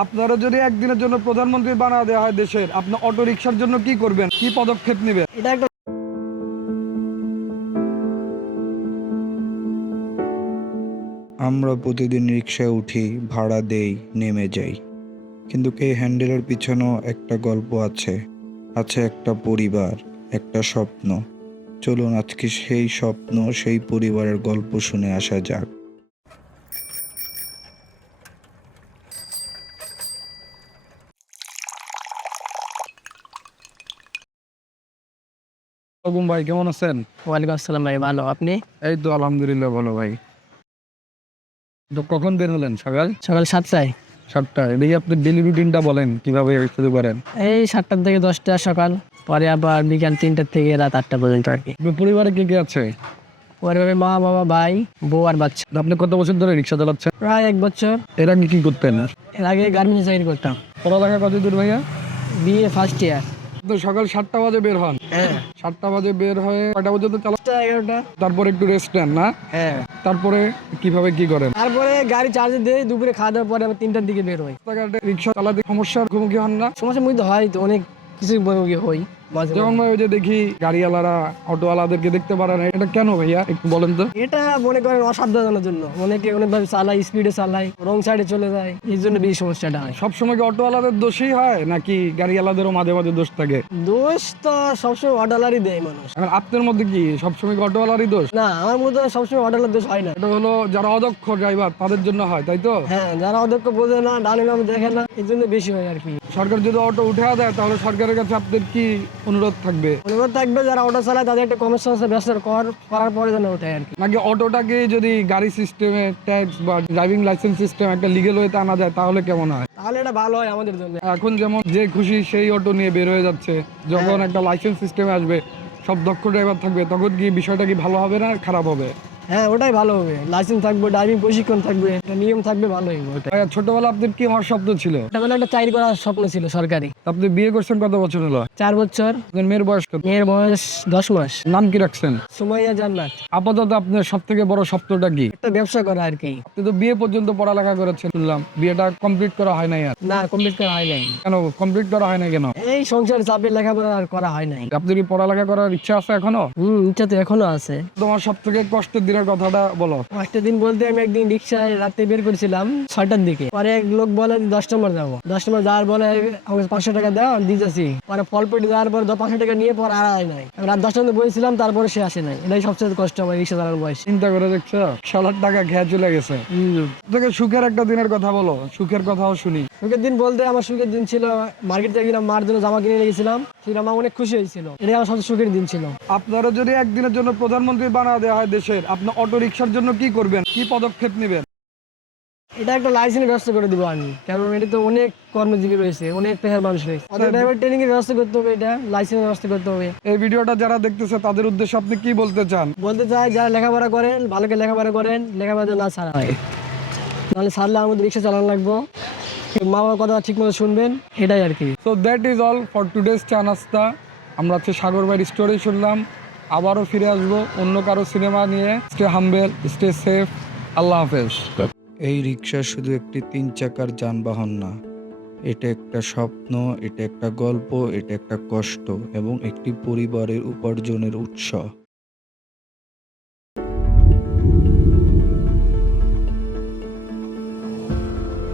আপনারা যদি একদিনের জন্য প্রধানমন্ত্রী বানা দেওয়া হয় দেশের, আপনি অটো রিকশার জন্য কি করবেন, কি পদক্ষেপ নেবেন? এটা একটা আমরা প্রতিদিন রিকশায় উঠি, ভাড়া দেই, নেমে যাই, কিন্তু এই হ্যান্ডেলের পিছনেও একটা গল্প আছে। আছে একটা পরিবার, একটা স্বপ্ন। চলুন আজকে সেই স্বপ্ন, সেই পরিবারের গল্প শুনে আসা যাক। ওয়ালাইকুম ভাই, কেমন আছেন? ওয়ালাইকুম আসসালাম ভাই, ভালো। আপনি? এই তো আলহামদুলিল্লাহ ভালো ভাই। তো কখন বের হলেন? সকাল সকাল 7টায়। 7টায়। দেখি আপনি ডেলি রুটিনটা বলেন, কিভাবে শুরু করেন? এই 7টা থেকে 10টা সকাল, পরে আবার বিকাল 3টা থেকে রাত 8টা পর্যন্ত আর কি। আপনার পরিবারে কে কে আছে? পরিবারে মা, বাবা, ভাই, বউ আর বাচ্চা। আপনি কত বছর ধরে রিক্সা চালাচ্ছেন? প্রায় 1 বছর। এর আগে কি করতেন? এর আগে গার্মেন্টস চাকরি করতাম। পড়ালেখা কত দূর ভাইয়া? BA first year. তো সকাল 7টা বাজে বের হন। হ্যাঁ। 7টা বাজে বের হয়ে কয়টা পর্যন্ত চালান? 11টা। তারপর একটু রেস্ট নেন না? হ্যাঁ। তারপরে কিভাবে কি করেন? তারপরে গাড়ি চার্জে দিয়ে দুপুরে খাওয়া দাওয়ার পরে আবার 3টার দিকে বের হই। রাস্তাঘাটে রিক্সা চালাতে সমস্যার মুখোমুখি হন না? সমস্যার মধ্যে হয় তো, অনেক কিছু মুখোমুখি হই মাঝে যেমন মাঝে। ভাই ওই যে দেখি গাড়িওয়ালারা অটোওয়ালাদেরকে দেখতে পারে না, এটা কেন ভাইয়া একটু বলেন তো? এটা মনে করেন অসাবধানতার জন্য, অনেকে অনেকভাবে চালায়, স্পিডে চালায়, রং সাইডে চলে যায়, এই জন্য বেশি সমস্যাটা হয়। সবসময় কি অটোওয়ালাদের দোষই হয় নাকি গাড়িওয়ালাদেরও মাঝে মাঝে দোষ থাকে? দোষ তো সবসময় অডালারই দেয় মানুষ। এখন আপনার মধ্যে কি সবসময় কি অটোওয়ালারই দোষ? না, আমার মধ্যে সবসময় অডালার দোষ হয় না। এটা হলো যারা অদক্ষ ড্রাইভার তাদের জন্য হয়, তাই তো? হ্যাঁ, যারা অদক্ষ বোঝে না, ডানে বামে দেখে না, এই জন্য বেশি হয় আর কি। সরকার যদি অটো উঠে দেয় তাহলে সরকারের কাছে আপনাদের কি অনুরোধ থাকবে? অনুরোধ থাকবে যারা অটো চালায় তাদের একটা কমিশন ব্যবস্থা করার পরে যেন ওঠে আর কি। নাকি অটোটাকে যদি গাড়ি সিস্টেমে ট্যাক্স বা ড্রাইভিং লাইসেন্স সিস্টেম একটা লিগেল ওয়েতে আনা যায় তাহলে কেমন হয়? তাহলে এটা ভালো হয় আমাদের জন্য। এখন যেমন যে খুশি সেই অটো নিয়ে বের হয়ে যাচ্ছে, যখন একটা লাইসেন্স সিস্টেমে আসবে, সব দক্ষ ড্রাইভার থাকবে, তখন কি বিষয়টা কি ভালো হবে না খারাপ হবে? হ্যাঁ, ওটাই ভালো হবে। লাইসেন্স থাকবে, ড্রাইভিং প্রশিক্ষণ থাকবে, একটা নিয়ম থাকবে, ভালোই হবে ওটা। ভাইয়া, ছোটবেলা আপনার কি হওয়ার স্বপ্ন ছিল? ছোটবেলায় একটা চাকরি করার স্বপ্ন ছিল সরকারি। আপনি বিয়ে করছেন কত বছর হলো? 4 বছর। আপনার মেয়ের বয়স কত? মেয়ের বয়স 10 মাস। নাম কি রাখছেন? সুমাইয়া জান্নাত। আপাতত আপনার সব থেকে বড় স্বপ্নটা কি? একটা ব্যবসা করা আর কি। আপনি তো বিয়ে পর্যন্ত পড়ালেখা করেছেন শুনলাম, বিয়েটা কমপ্লিট করা হয় নাই আর? না, কমপ্লিট করা হয় নাই। কেন কমপ্লিট করা হয় না কেন? এই সংসার চাপে লেখাপড়া আর করা হয় নাই। আপনার কি পড়ালেখা করার ইচ্ছা আছে এখনো? ইচ্ছা তো এখনো আছে। তোমার সব থেকে কষ্টের দিনের কথাটা বলো। একটা দিন বলতে আমি একদিন রিক্সায় রাতে বের করেছিলাম 6টার দিকে। পরে এক লোক বলে 10 নম্বর যাবো। 10 নম্বর যাওয়ার বলে আমাকে 500 টাকা দাও, দিতেছি। পরে ফলপেটে যাওয়ার পর 500 টাকা নিয়ে পর আর আয় নাই। আমি রাত 10টার মধ্যে বলেছিলাম, তারপরে সে আসে নাই। এটাই সবচেয়ে কষ্ট আমার রিক্সা চালানোর বয়স। চিন্তা করে দেখছো, 7 টাকা খেয়ে চলে গেছে। তোকে সুখের একটা দিনের কথা বলো, সুখের কথাও শুনি। সুখের দিন বলতে আমার সুখের দিন ছিল মার্কেট থেকে গেলাম, মার জন্য জামা কিনে নিয়ে গেছিলাম, সেটা মা অনেক খুশি হয়েছিল। এটাই আমার সবচেয়ে সুখের দিন ছিল। আপনারা যদি একদিনের জন্য প্রধানমন্ত্রী বানা দেওয়া হয় দেশের, আপনি অটো রিকশার জন্য কি করবেন, কি পদক্ষেপ নেবেন? এটা একটা লাইসেন্সের ব্যবস্থা করে দেবো আমি, কারণ এটা তো অনেক কর্মজীবী রয়েছে, অনেক পেশার মানুষ রয়েছে, ওদের ড্রাইভার ট্রেনিং এর ব্যবস্থা করতে হবে, এটা লাইসেন্সের ব্যবস্থা করতে হবে। এই ভিডিওটা যারা দেখতেছে তাদের উদ্দেশ্যে আপনি কি বলতে চান? বলতে চাই যারা লেখাপড়া করেন, ভালো করে লেখাপড়া করেন, লেখাপড়া যেন না ছাড়া হয়, নাহলে ছাড়লে আমাদের রিক্সা চালানো লাগবো। মা বাবার কথা ঠিক মতো শুনবেন, এটাই আর কি। So that is all for today's চা নাস্তা। আমরা হচ্ছে সাগর ভাইয়ের স্টোরি শুনলাম। আবারও ফিরে আসবো অন্য কারো সিনেমা নিয়ে। Stay humble, stay safe. আল্লাহ হাফেজ। এই রিক্সা শুধু একটি 3 চাকার যানবাহন না, এটা একটা স্বপ্ন, এটা একটা গল্প, এটা একটা কষ্ট এবং একটি পরিবারের উপার্জনের উৎস।